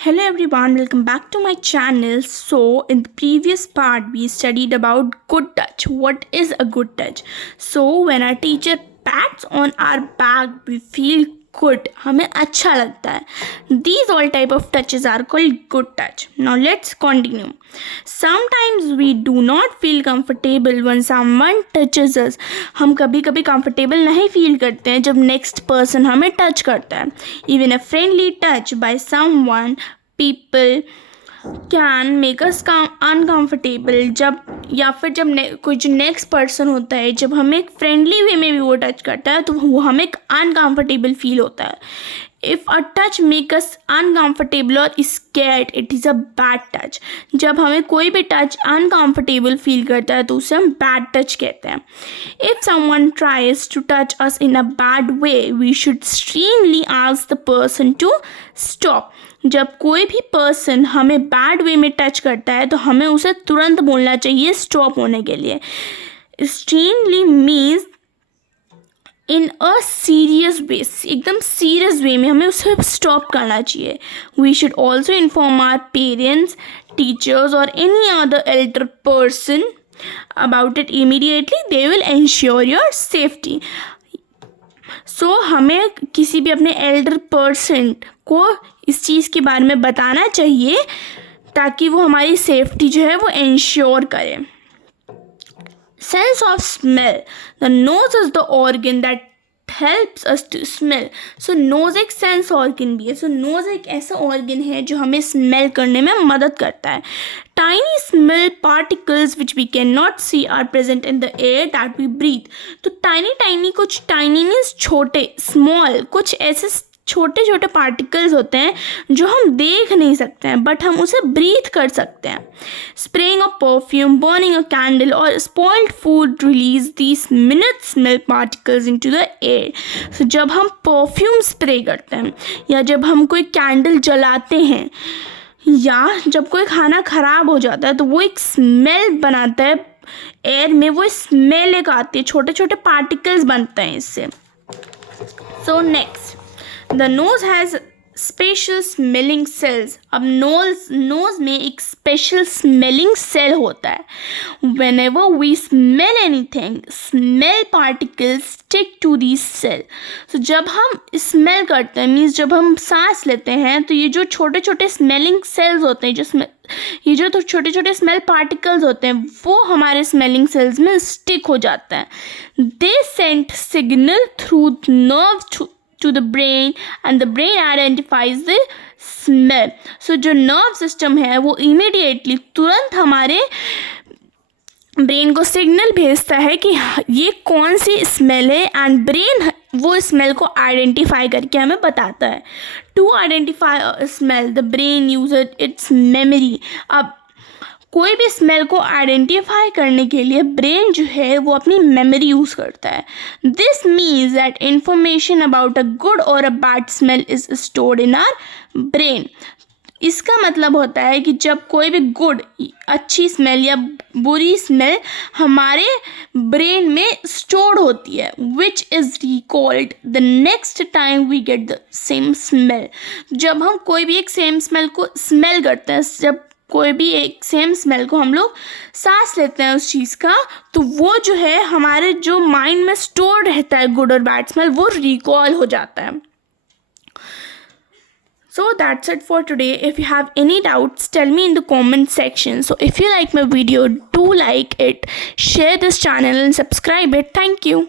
Hello everyone, welcome back to my channel. So in the previous part we studied about good touch. What is a good touch? So when our teacher pats on our back we feel good, हमें अच्छा लगता है. These all type of touches are called good touch. Now let's continue. Sometimes we do not feel comfortable when someone touches us. हम कभी कभी comfortable नहीं feel करते हैं जब next person हमें touch करता है. Even a friendly touch by someone people can make us uncomfortable. जब या फिर जब कोई जो नेक्स्ट पर्सन होता है जब हमें एक फ्रेंडली वे में भी वो टच करता है तो वो हमें एक अनकम्फर्टेबल फील होता है. If a touch make us uncomfortable और scared it is a bad touch. जब हमें कोई भी टच अनकम्फर्टेबल फील करता है तो उसे हम बैड टच कहते हैं. If someone tries to touch us in a bad way we should strictly ask the person to stop. जब कोई भी पर्सन हमें बैड वे में टच करता है तो हमें उसे तुरंत बोलना चाहिए स्टॉप होने के लिए. Strictly means in a serious way, एकदम सीरियस वे में हमें उसे स्टॉप करना चाहिए. We should also inform our parents, teachers और any other elder person about it immediately. They will ensure your safety. So हमें किसी भी अपने एल्डर पर्सन को इस चीज़ के बारे में बताना चाहिए ताकि वो हमारी सेफ्टी जो है वो इंश्योर करे. Sense of smell. The nose is the organ that helps us to smell. So nose एक सेंस ऑर्गन भी है. So nose एक ऐसा ऑर्गन है जो हमें स्मेल करने में मदद करता है. Tiny smell particles which we cannot see are present in the air that we breathe. तो tiny कुछ tiny means छोटे, small कुछ ऐसे छोटे छोटे पार्टिकल्स होते हैं जो हम देख नहीं सकते हैं बट हम उसे ब्रीथ कर सकते हैं. Spraying a perfume, burning a candle और spoiled food release these minute smell particles into the air. So जब हम परफ्यूम स्प्रे करते हैं या जब हम कोई कैंडल जलाते हैं या जब कोई खाना ख़राब हो जाता है तो वो एक स्मेल बनाता है एयर में. वो स्मेल एक आती है, छोटे छोटे पार्टिकल्स बनते हैं इससे. So next, The nose has special smelling cells. अब nose में एक special smelling cell होता है. Whenever we smell anything, smell particles stick to these cells. So जब हम smell करते हैं मीन्स जब हम सांस लेते हैं तो ये जो छोटे छोटे smelling cells होते हैं ये जो तो छोटे छोटे स्मेल पार्टिकल्स होते हैं वो हमारे स्मेलिंग सेल्स में स्टिक हो जाते हैं. They send signal through nerve to the brain and the brain identifies the smell. So जो nerve system है वो immediately तुरंत हमारे ब्रेन को सिग्नल भेजता है कि ये कौन सी स्मेल है एंड ब्रेन वो स्मेल को आइडेंटिफाई करके हमें बताता है. To identify a smell the brain uses its memory. अब कोई भी स्मेल को आइडेंटिफाई करने के लिए ब्रेन जो है वो अपनी मेमोरी यूज़ करता है. This means that information about a good और a bad smell is stored in our brain. इसका मतलब होता है कि जब कोई भी गुड अच्छी स्मेल या बुरी स्मेल हमारे ब्रेन में स्टोर्ड होती है which is recalled the next time we get the same smell. जब हम कोई भी एक सेम स्मेल को स्मेल करते हैं, जब कोई भी एक सेम स्मेल को हम लोग सांस लेते हैं उस चीज़ का तो वो जो है हमारे जो माइंड में स्टोर रहता है गुड और बैड स्मेल वो रिकॉल हो जाता है. So that's it for today. If you have any doubts, tell me in the comment section. So if you like my video, do like it, share this channel and subscribe it. Thank you.